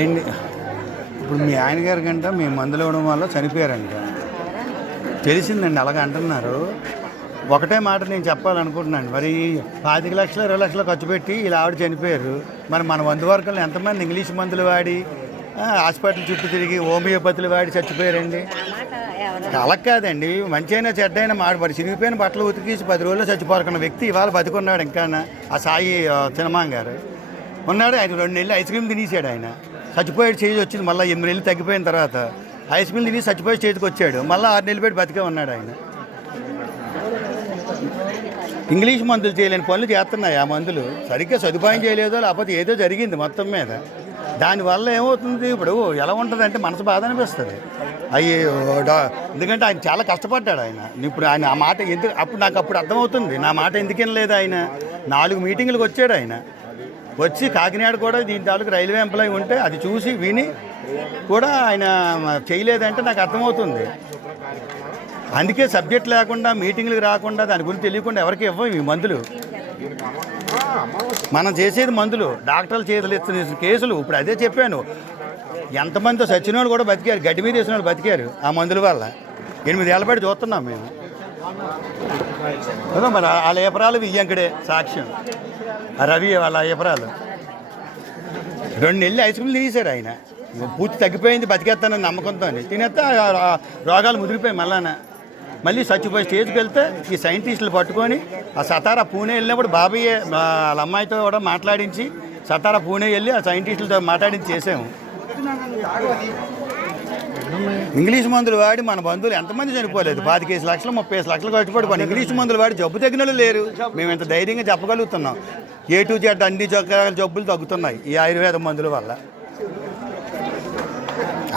ఏంటి ఇప్పుడు మీ ఆయన గారి కంటే మీ మందులు ఇవ్వడం వల్ల చనిపోయారంట తెలిసిందండి, అలాగ అంటున్నారు. ఒకటే మాట నేను చెప్పాలనుకుంటున్నాను, మరి 25 లక్షలు 20 లక్షలు ఖర్చు పెట్టి ఇలా ఆవిడ చనిపోయారు. మరి మన వంతు వర్గంలో ఎంతమంది ఇంగ్లీష్ మందులు వాడి హాస్పిటల్ చుట్టూ తిరిగి హోమియోపతులు వాడి చచ్చిపోయారండి? అలా కాదండి, మంచి అయినా చెడ్డ అయినా మరి చిరిగిపోయిన బట్టలు ఉతికేసి 10 రోజుల్లో చచ్చిపోరుకున్న వ్యక్తి ఇవాళ బతికున్నాడు. ఇంకా ఆ సాయి సినిమా గారు ఉన్నాడు. ఆయన 2 నెలలు ఐస్ క్రీమ్ తినేసాడు. ఆయన చచ్చిపోయాడు, చేసి వచ్చింది. మళ్ళీ 8 నెలలు తగ్గిపోయిన తర్వాత ఐస్ క్రీమ్ తిని చచ్చిపోయి చేతికి వచ్చాడు. మళ్ళీ 6 నెలలు పెట్టి బతికే ఉన్నాడు. ఆయన ఇంగ్లీష్ మందులు చేయలేని పనులు చేస్తున్నాయి. ఆ మందులు సరిగ్గా సదుపాయం చేయలేదో లేకపోతే ఏదో జరిగింది మొత్తం మీద. దానివల్ల ఏమవుతుంది, ఇప్పుడు ఎలా ఉంటుంది అంటే మనసు బాధ అనిపిస్తుంది. ఎందుకంటే ఆయన చాలా కష్టపడ్డాడు. ఆయన ఇప్పుడు ఆయన ఆ మాట ఎందుకు నాకు అప్పుడు అర్థమవుతుంది, నా మాట ఎందుకని లేదు. ఆయన 4 మీటింగులకు వచ్చాడు. ఆయన వచ్చి కాకినాడ కూడా దీని తాలూకు రైల్వే ఎంప్లాయీ ఉంటే అది చూసి విని కూడా ఆయన చేయలేదంటే నాకు అర్థమవుతుంది. అందుకే సబ్జెక్ట్ లేకుండా మీటింగ్లకు రాకుండా దాని గురించి తెలియకుండా ఎవరికి ఇవ్వం ఈ మందులు. మనం చేసేది మందులు, డాక్టర్లు చేతులు ఎత్తున కేసులు. ఇప్పుడు అదే చెప్పాను, ఎంతమందితో సచిన వాళ్ళు కూడా బతికారు, గడ్డి మీద వేసిన వాళ్ళు బతికారు ఆ మందుల వల్ల. 8 ఏళ్ళ బట్టి చూస్తున్నాం మేము. మరి వాళ్ళ ఏపరాలు వియ్యంకడే సాక్ష్యం. ఆ రవి వాళ్ళ ఏపరాలు 2 నెలలు ఐస్ క్రీమ్ తీసారు. ఆయన పూర్తి తగ్గిపోయింది, బతికేస్తానని నమ్మకంతో తినేస్తే రోగాలు ముదిరిపోయి మళ్ళీ చచ్చిపోయి స్టేజ్కి వెళ్తే ఈ సైంటిస్టులు పట్టుకొని ఆ సతారా పూణే వెళ్ళినప్పుడు బాబయ్య వాళ్ళ అమ్మాయితో కూడా మాట్లాడించి సతారా పూణే వెళ్ళి ఆ సైంటిస్టులతో మాట్లాడించి చేసాము. ఇంగ్లీష్ మందులు వాడి మన బంధువులు ఎంతమంది చనిపోలేదు. 25 లక్షలు 30 లక్షలు కట్టుబడి ఇంగ్లీష్ మందులు వాడి జబ్బు తగ్గినట్లు లేరు. మేము ఇంత ధైర్యంగా చెప్పగలుగుతున్నాం. A to Z అన్ని జబ్బులు తగ్గుతున్నాయి ఈ ఆయుర్వేద మందుల వల్ల.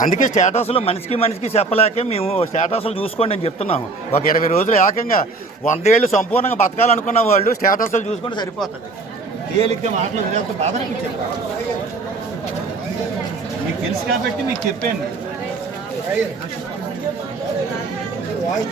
అందుకే స్టేటస్లో మనిషికి చెప్పలేకే మేము స్టేటస్లు చూసుకోండి అని చెప్తున్నాము. ఒక 20 రోజులు ఏకంగా 100 ఏళ్ళు సంపూర్ణంగా బతకాలనుకున్న వాళ్ళు స్టేటస్లు చూసుకుంటే సరిపోతుంది. తేలిగ్గా మాటలు వదిలేస్తే బాధ అనిపించారు. మీకు తెలుసు కాబట్టి మీకు చెప్పాను. వాయిస్